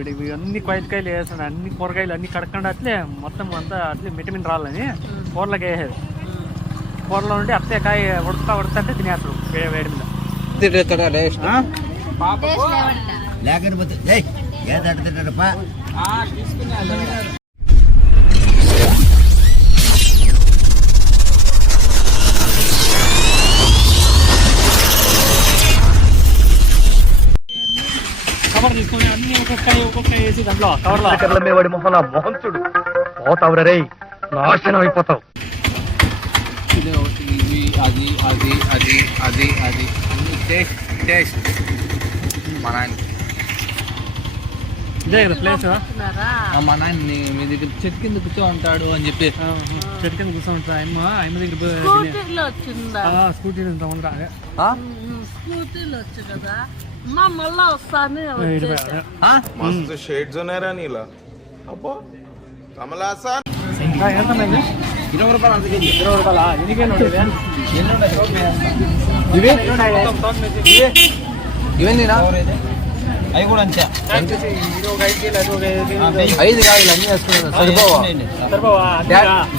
ఇవి అన్ని కాయలు వేస్తాడు, అన్ని కూరగాయలు అన్ని కడకండి అట్లే మొత్తం అంతా అట్లే విటమిన్ రాలని కూరలోకి వేసేది. కూరలో ఉండి అట్లే కాయ ఉడతా అంటే తినేస్తాడు వేడి మీద. లేకపోతే ఏదంటాడప్పా కవర్ తీసుకొని అన్ని ఒక్కొక్క వేసి దాంట్లో కవర్లో వాడి మొహం మొహం చూడు పోతావురా రే, నాశనం అయిపోతావు. అది అది అది అది అది అన్ని టేస్ట్ మా నాయన ఇదే కదా ప్లేస్. మా నాయన మీ దగ్గర చెట్టు కింద కూర్చో ఉంటాడు అని చెప్పి చెట్టు కింద కూర్చో ఉంటాడు. ఆయన దగ్గర స్కూటీ వచ్చు కదా మళ్ళా వస్తాను. मस्त शेड जो नाही राणीला अप्पा कमला असा 20 రూపాయలు అంత కేజీ. 20 రూపాయలా? ఎన్నికే ఇవన్నీనా? అవి కూడా అంతే. 5 కాయలు అన్నీ వేసుకున్నాను. సరిపోవా?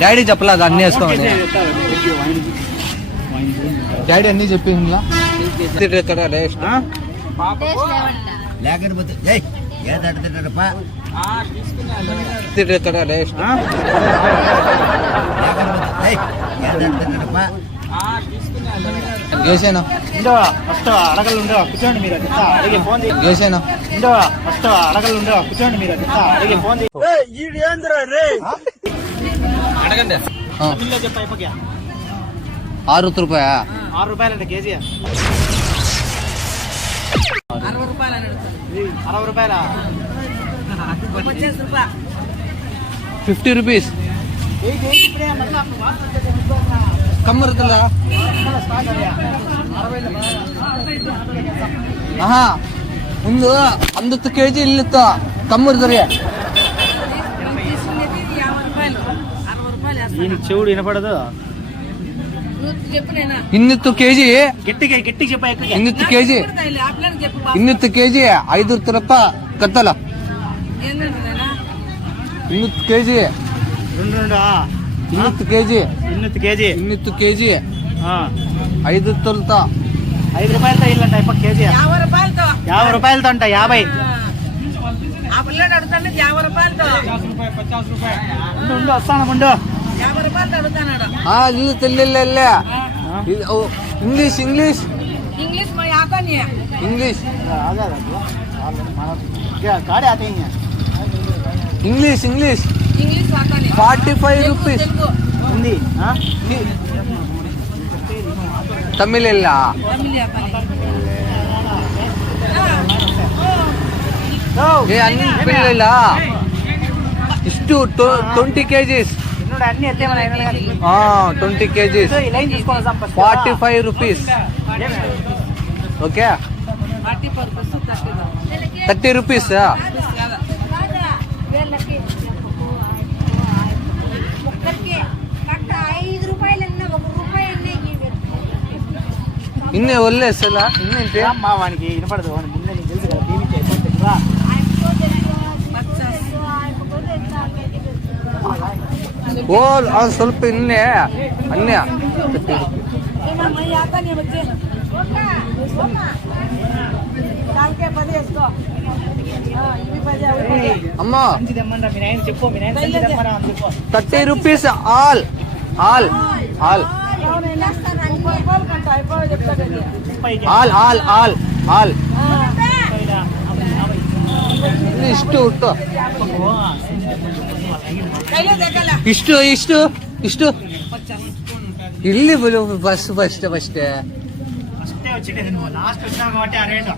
డాడీ చెప్పలేదు అన్నీ వేసుకోమని. డాడీ అన్నీ చెప్పింది. లేకపోతే ఏదంటాడప్పా గేసేనా ఫస్ట్ అడగలు ఉండో కూర్చోండి మీరు అడిగే ఫోన్ గేసేనా ఫస్ట్ అడగలు ఉండో కూర్చోండి మీరు అడిగే ఫోన్ అడగండి. చెప్ప అయిపోయా 6 రూపాయా? 6 రూపాయలంటే కేజీ. 60 రూపాయలు 60 రూపాయలా? 50 రూపీస్. ಕಮ್ಮಿ ಇರುತ್ತಲ್ಲ. ಆಹಾ ಒಂದು 1 kg ಇಲ್ಲಿತ್ತ ಕಮ್ಮಿ ಇರ್ತಾರೆ. చెవుడు వినపడదు. 200 kg గట్టిగా చెప్పా. 200 kg 200 kg 5 ರೂಪಾಯಿ ಕತ್ತಲ್ಲ. 200 kg 200 kg 200 kg 5 తొలత 5 రూపాయలతో ఇల్లంట అయిపో కేజీ. 50 రూపాయలతో అంట. 50 ఉండు వస్తాను ముందు. ಇಲ್ಲಿ ತಿಳ್ಳಿಲ್ಲ. ಇಂಗ್ಲಿಷ್ ಇಂಗ್ಲಿಷ್ ಇಂಗ್ಲಿಷ್ गाड़ी आते हैं English English 45 rupees. Hindi Tamil ಇಲ್ಲ. ಏ ಅನ್ಪಿಲ್ಲ ಇಷ್ಟು 20 kgs. అన్ని ఎత్తే 20 kgs 45 rupees. Okay 30 rupees. ಇನ್ನೇ ಒಳ್ಳೆ ಸಲ ಇನ್ನೇಂటి వానికి వినపడదు. ముందే నీకు తెలుసు కదా టీవీ చేస్తా. ಓ ಅದು ಸ್ವಲ್ಪ ಇನ್ನೇ ಅನ್ನೇ అమ్మ 30 rupees all all all all all all all ಇಷ್ಟು ಇಷ್ಟು ಇಷ್ಟು ಇಷ್ಟು ಇಲ್ಲಿ ಬಸ್ ಫಸ್ಟ್ ಫಸ್ಟ್ లాస్ట్ వచ్చా కాబట్టి ఆ రేటు.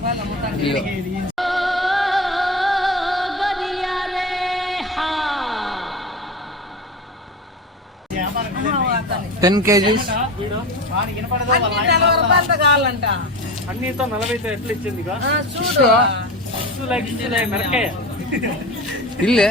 టెన్ కేజీస్ అన్నితో 40 ఎట్లా ఇచ్చింది మిరకాయ ఇల్లే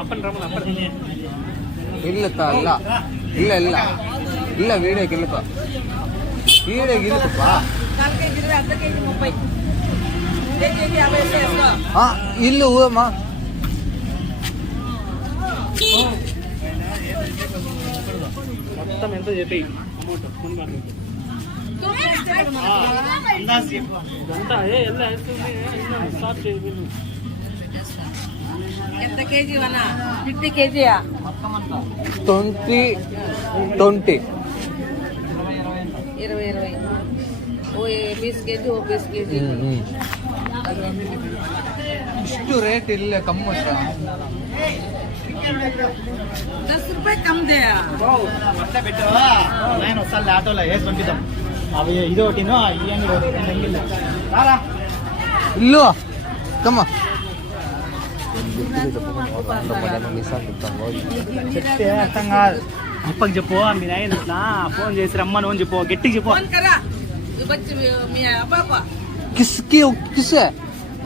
అప్పని రమ్మని இல்லத்தா இல்ல இல்ல இல்ல இல்ல வீடியோக்கு இல்லப்பா వీడియోకి ఇల్లుపా కాల్ కేజీ 20 అర్ధ కేజీ 30 కేజీ 50 వేసుకో ఇల్లు ఊమా మొత్తం ఎంత చెప్పి అమౌంట్ ఫోన్ ಮಾಡಿ అంతా ಎಲ್ಲ వేస్తుంది స్టార్ట్ చేయి ఎంత కేజీ వనా 50 కేజీయా 20 20 ఓ 20 కేజీ ఓ 20 కేజీ ಇಷ್ಟು ರೇಟ್ ಇಲ್ಲ ಕಮ್ಮಿ 10 రూపాయలు కమ్ దే అట్లా పెట్టు నేను వస్తాను ఆటోలో వేసి పంపిద్దాం అవి ఇది ఒకటిను ఇవన్నీ రారా ఇల్లు కమ్మ చెప్తే అర్థం కాదు అప్పకి చెప్పు మీ నాయన ఇట్లా ఫోన్ చేసి రమ్మను అని చెప్పు గట్టిగా చెప్పు ఫోన్ కరా ఈ బచ్చి మీ అబ్బా को किसकी किसे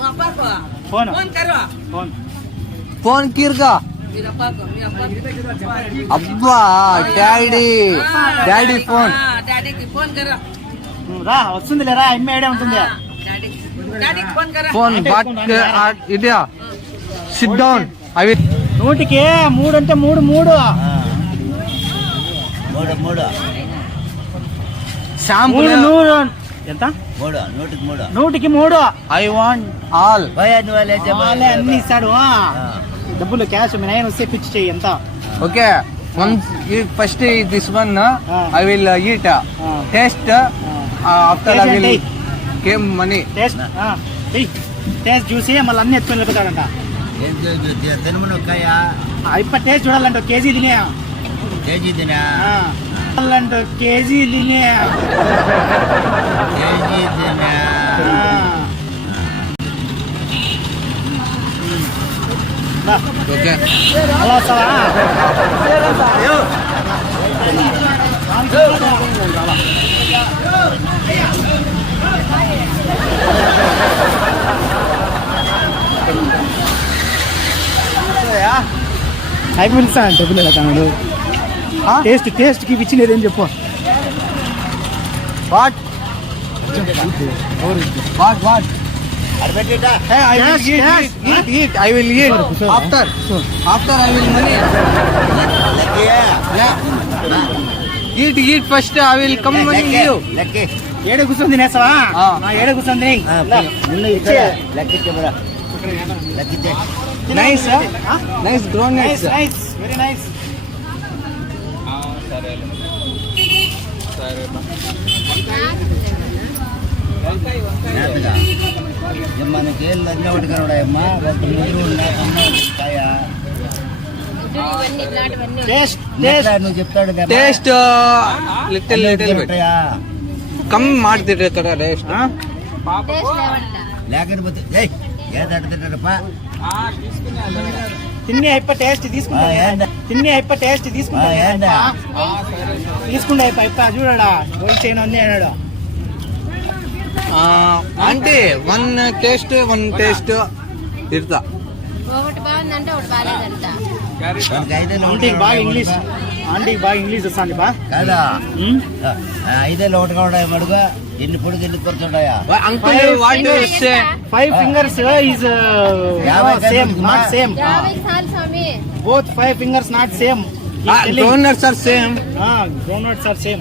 अब्बा को फोन फोन करो फोन किरगा मेरा अब्बा को मेरा अब्बा अब्बा डैडी डैडी फोन डैडी की फोन करो రా వస్తుంది లేరా ఎమ్మె ఐడియా ఉంటుంది डैडी डैडी की फोन करो फोन बात इडिया सिट डाउन आई विल నూటికి 3 అంటే 3 3 శాంపుల్ 3 ఎంత 100కి 3 ఐ వాంట్ ఆల్ వాళ్ళే అన్ని ఇస్తాడు డబ్బులు క్యాష్ మీ నాయన వస్తే పిచ్ చెయ్యి ఎంత okay once first this one I will eat taste after I will give money taste చూసి మళ్ళీ అన్ని ఎత్తుకొని వెళ్ళిపోతాడంట ఇప్ప టేస్ట్ చూడాలంట కేజీ తినే చూడాలంట కేజీ తినే ఓకే అలా వస్తావా అయిపోయి పిలుస్తా డబ్బులు ఎలా తమ్ముడు టేస్ట్కి ఇచ్చినది ఏం చెప్పు what what Hey, I will eat. I will eat. After I will money. Eat first. I will come money you. ఏడే కూర్చొని తినేస్తావా ఏడే కూర్చొని Nice, nice grown nuts. Nice very nice మనకి లంచ పట్టుకున్నాడమ్మా నువ్వు చెప్తాడు Taste little bit. Come ಮಾಡ್ತಿದ್ರೆ ತರ taste. లేకపోతే ఏది అడుగుతాడప్పా తిన్ని అయిపో టేస్ట్ తీసుకుంటా తిన్ని అయిపో టేస్ట్ తీసుకుంటా తీసుకుంటా అయిపో చూడడా గోల్ చేయను అన్నీ అన్నాడు అంటే వన్ టేస్ట్ ఇర్తా ఒకటి బాగుందంటే ఒకటి బాగాలేదంట ఆంటీకి బాగా ఇంగ్లీష్ వస్తుంది బా కాదా 5 ఒకటి కూడా అడుగు ఎన్ని పొడుగు ఎన్ని కొడుతుంటాయా uncle what you say 5 fingers is same not same 50 సార్లు స్వామి both 5 fingers not same donuts are same groundnuts are same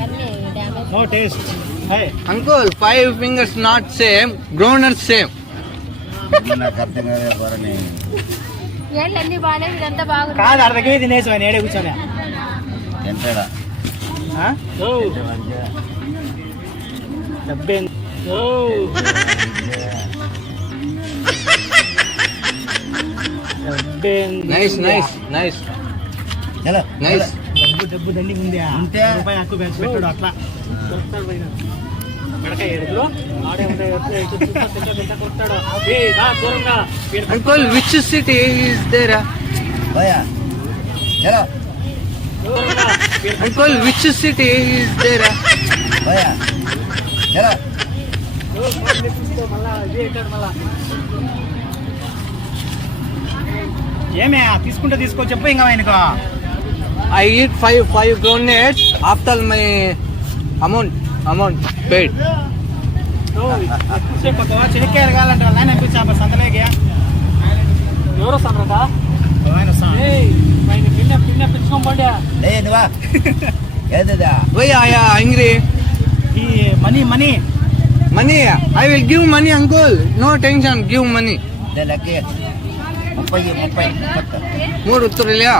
no taste hey uncle 5 fingers not same groundnuts same నాకు అర్థం కాదు పోరని ఏళ్ళు అన్ని బాగాలేవు ఇదంతా బాగుంది కాదు అర్ధకే తినేసి ఏడే కూర్చోనే ఎంతడా డబ్బే నైస్ ఎలా నైస్ డబ్బు దండి ఉంది ఉంటే రూపాయి ఎక్కువ పెట్టాడు అట్లా uncle which city is there పోయా ఎలా uncle which city is there పోయా ఎలా ఏమే తీసుకుంటే తీసుకో చెప్పు ఇంకా ఆయనకు I eat five groundnuts after my amount paid. చెనిక్కాయలు కావాలంటే వాళ్ళ ఆయన పంపించాము సంతలోకి. ఎవరో సంద్రత ఆయన వస్తాను. పిన్న పిచ్చుకోండి. నువ్వా ఏదా Why are you angry? ఈ money Money. I will give money, uncle. No tension. Give money. లెక్కే 30 More uttariya.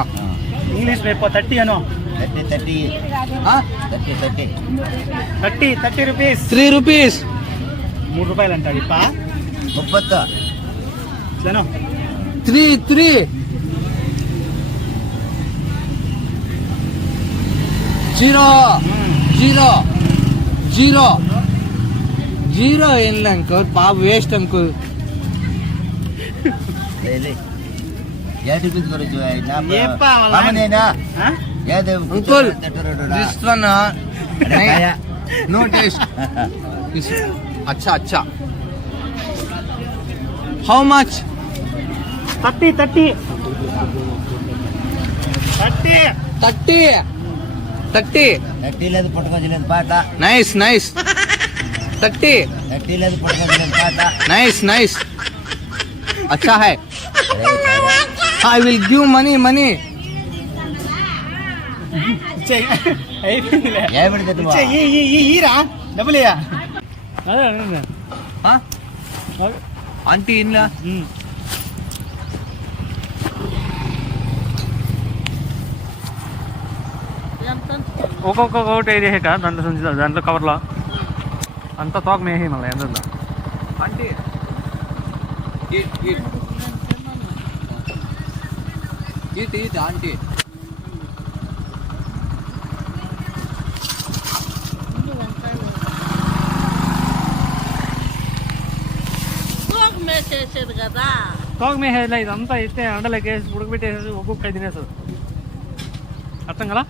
ఇంగ్లీష్ రేపు 30 అను. 30 Huh? 30 రూపీస్. 3 rupees. 3 రూపాయలు అంటాడు ఇప్ప. 30 ఇట్లనో 3. 0 ಇಲ್ಲ ಅಂಕಲ್ ಪಾಪ waste uncle. Uncle, this one no taste. Acha. How much? 30 లేదు పట్టుకోలేదు పాట. Nice. 30. లేదు పట్టుకోలేదు పాట. Nice. Acha hai. I will give money. అయిపోయిందిలే. ఏమిటి ఈరా డబ్బులు ఇయ్య. అదే Huh? Auntie inla. ఒక్కొక్కటి ఐదే కదా దాంట్లో కవర్లో అంతా తోక మేహి మళ్ళీ ఎందులో. Auntie. Eat, auntie. చేసేది కదా. తోక మేహేలా ఇదంతా అయితే అండలోకి వేసి ఉడకబెట్టేసి ఒక్కొక్క తినేస్తారు. అర్థం కదా.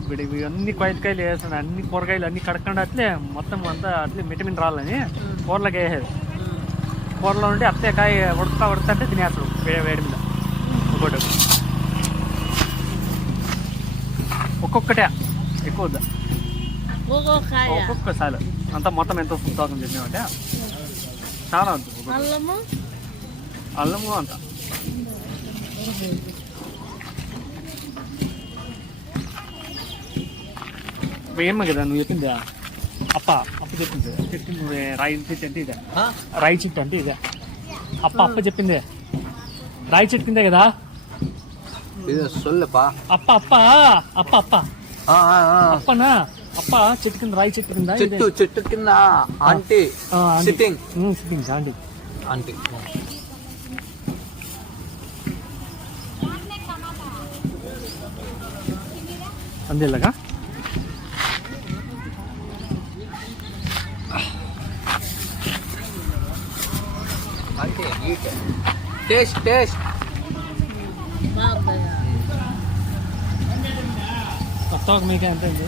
ఇప్పుడు ఇవి అన్ని కాయలు వేస్తాను, అన్ని కూరగాయలు అన్ని కడకుండా అట్లే మొత్తం అంతా అట్లే విటమిన్ రాలని కూరలోకి వేసేది. కూరలో నుండి అట్లే కాయ ఉడతా అంటే తినేస్తాడు వేడి మీద. ఒక్కొక్కటే ఎక్కువ వద్దా ఒక్కొక్కసారి అంతా మొత్తం ఎంత వస్తుంది తోకం తిన్నామంటే చాలా ఉంటుంది. అల్లము అంత ఏమో కదా నువ్వు చెప్పిందా అప్ప చెప్పింది రాయి చెట్టు అంటే ఇదే. రాయి చెట్టు అంటే ఇదే. అప్ప చెప్పిందే రాయి చెట్టు కిందే కదా. ఇది సొల్లపా. అప్ప అప్పనా అప్ప చెట్టు కింద రాయి చెట్టు కింద చెట్టు కింద ఆంటీ సిట్టింగ్ ఆంటీ. అందేలాగా ఆంటీ ఈట్ టేస్ట్ తోక మీకే ఎంత అయింది?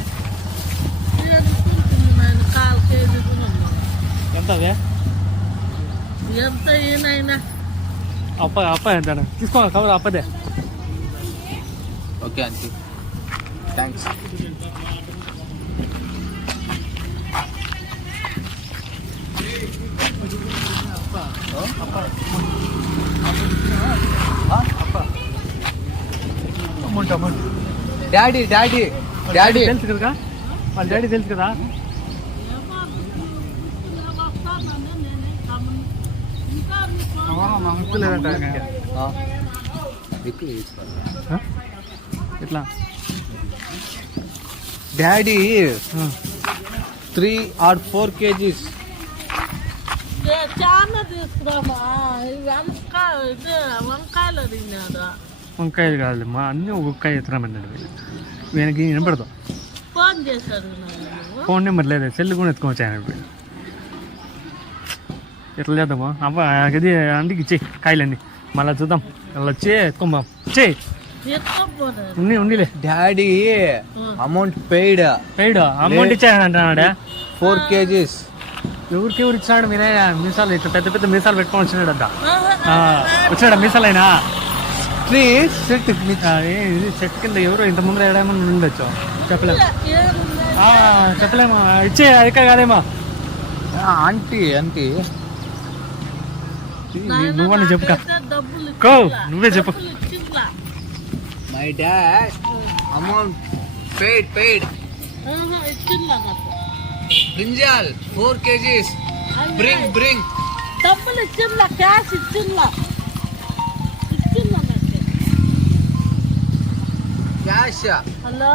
ఎంత అదే ఎంత ఏనైనా అప్ప ఎంత తీసుకో కవర్ అప్పదే. Okay aunty thanks. డాడీ తెలుసు కదా వాళ్ళ డాడీ తెలుసు కదా. ఎట్లా డాడీ 3 or 4 kgs. చాలా తీసుకురామా. వంకాయలు తిన్నాడు. వంకాయలు కాదు మా అన్నీ ఒక్కొక్కాయ ఎత్తురామన్నాడు. వీళ్ళకి వినపడతాం. ఫోన్ చేశాడు. ఫోన్ నెంబర్ లేదా సెల్ కూడా ఎత్తుకోవచ్చు ఆయన. ఎట్లా చేద్దామా అవ్వ అది అందుకు ఇచ్చేయి కాయలన్నీ మళ్ళీ చూద్దాం. అలా వచ్చి ఎత్తుకోమా చేయి ఉండిలే. డాడీ అమౌంట్ పెయిడ్ అమౌంట్ ఇచ్చాడు అంటున్నాడా. 4 kgs. ఎవరికి ఇచ్చినాడు? మీసాలు ఇట్లా పెద్ద మీసాలు పెట్టుకొని వచ్చినాడంట. వచ్చినాడా మీసాలైనా ఫ్రీ సెట్ ఇది చెట్టు కింద ఎవరు ఇంత ముందర ఏడేమన్నా ఉండొచ్చు చెప్పలేము. చెప్పలేము ఇచ్చే అదిక కాదేమా. ఆంటీ ఆంటీ నువ్వని చెప్పు కో నువ్వే చెప్పు. My dad amount paid brinjal 4 kgs bring డబ్బులు ఇచ్చిందా క్యాష్ ఇచ్చిందా cash హలో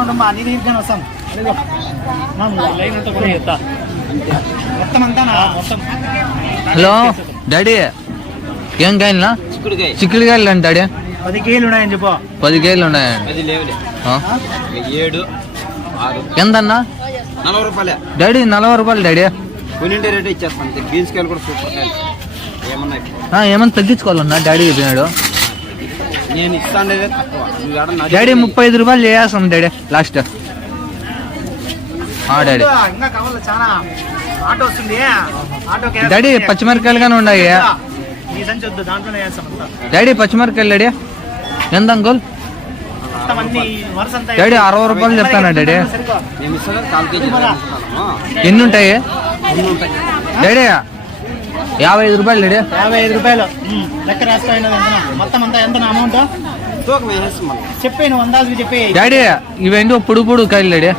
ఉండమ్మా నీ దగ్గరికి వస్తాం. లైన్ అంతా కొని ఎత్తా మొత్తం అంతా మొత్తం. హలో డాడీ ఏం కాయలునా చిక్కుడుకాయలు అండి డాడీ 10 కేజీలు ఉన్నాయని చెప్పు. 10 కేజీలు ఉన్నాయండి. ఎంతన్నా 40 రూపాయలే డాడీ 40 రూపాయలు డాడీ. కొనింటే రేట్ ఇచ్చేస్తాను. బీన్స్ కాయలు కూడా సూపర్ కాయలు ఏమన్నా ఏమన్నా తగ్గించుకోవాలన్నా డాడీ చెప్పినాడు. నేను ఇస్తాను తక్కువ డాడీ 35 రూపాయలు చేస్తాం డాడీ లాస్ట్. డాడీ ఇంకా కావాలి చాలా. ఆటో వస్తుంది. ఆటో డాడీ పచ్చిమిరకాయలు కానీ ఉన్నాయి. నీ సంచి వద్దు దాంట్లోనే వేస్తాం అంతా. డాడీ పచ్చిమిరకాయలు డాడీ ఎంత అంకుల్? మొత్తం అన్ని వరుస అంతా డాడీ 60 రూపాయలు చెప్తానా డాడీ? సరిగ్గా. నేను ఇస్తాను 4 కేజీలు ఇస్తాను. ఎన్ని ఉంటాయి అన్నీ ఉంటాయి. డాడీ? 55 రూపాయలు డాడీ. 55 రూపాయలు. లెక్క రాసుకోయినది ఎంత? మొత్తం అంతా ఎంత అమౌంట్ తూకం వేసేస్తాం మళ్ళీ. చెప్పే నువ్వు అందాజు చెప్పే. డాడీ ఇవేంటో పొడు కాయలు డాడీ.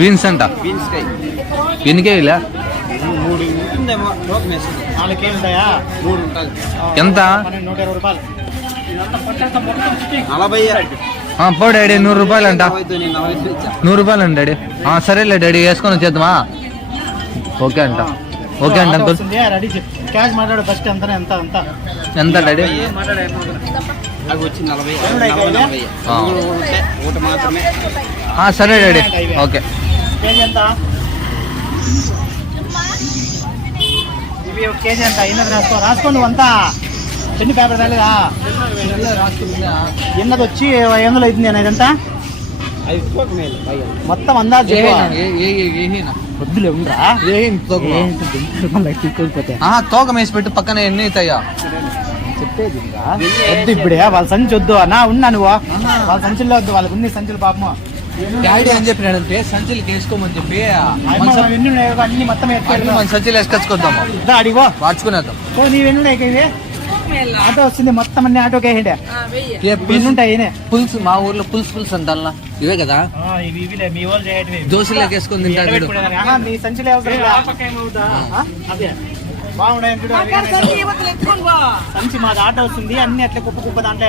బీన్స్ అంట. బీన్స్ కాయ ఎన్ని కేజీలా? 3 ఉంటుందేమో. తూకం వేస్తుంది. 4 కేజీలు ఉంటాయా? 3 ఉంటుంది. ఎంత? 120 రూపాయలు. 40 పో డాడీ 100 రూపాయలు అంట. 40 ఇచ్చా. 100 రూపాయలు అండి డాడీ. సరేలే డాడీ వేసుకొని వచ్చేద్దామా? ఓకే అంట. ఓకే అంట అంకుల్. రెడీ క్యాష్ మాట్లాడు ఫస్ట్. ఎంత ఎంత డాడీ? మాట్లాడే అవి వచ్చి 40 ఒకటి మాత్రమే. సరే డాడీ ఓకే. కేజీ ఎంత? ఇవి 1 కేజీ ఎంత? ఎన్నది రాసుకో నువ్వు అంతా. చిన్న పేపర్ రాలేదా? ఎన్నది వచ్చి 500 అవుతుంది అన్న. ఇదంతా అవి తూకం వేయాలి. మొత్తం అందాజు చెప్పు. వద్దులే ఉండరా తీసుకోకపోతే తోకం వేసి పెట్టు పక్కన ఎన్ని అవుతాయా చెప్పేది వద్దు. ఇప్పుడే వాళ్ళ సంచి వద్దు నా ఉన్నా నువ్వు. వాళ్ళ సంచుల్లో వద్దు. వాళ్ళకు ఉంది సంచులు పాపము. డాడీ ఏం చెప్పినాడంటే సంచులకి వేసుకోమని చెప్పి ఎన్ని ఉన్నాయో అన్ని మొత్తం ఎత్తుకెళ్ళు. మన సంచులు వేసుకొచ్చుకుందాము. అడిగో వాడుచుకునేద్దాం. నీవెన్ని ఉన్నాయి ఇవి? ఆటో వస్తుంది మొత్తం అన్ని ఆటోకి వేయండి. ఎన్ని ఉంటాయి? పులుసు మా ఊర్లో పులుసు అంటారా ఇవే కదా. ఇవిలే మీ వాళ్ళు చేయటమే. దోశలోకి వేసుకొని తింటాడు. నీ సంచులే బాగున్నాయి. సంచి మాది ఆటో వస్తుంది. అన్ని అట్లా కుప్ప దాంట్లో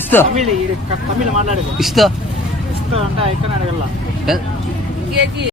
ఇష్టం తమిళ మాట్లాడేది. ఇష్టం ఇస్తా అంటే ఎక్కడ అడగల.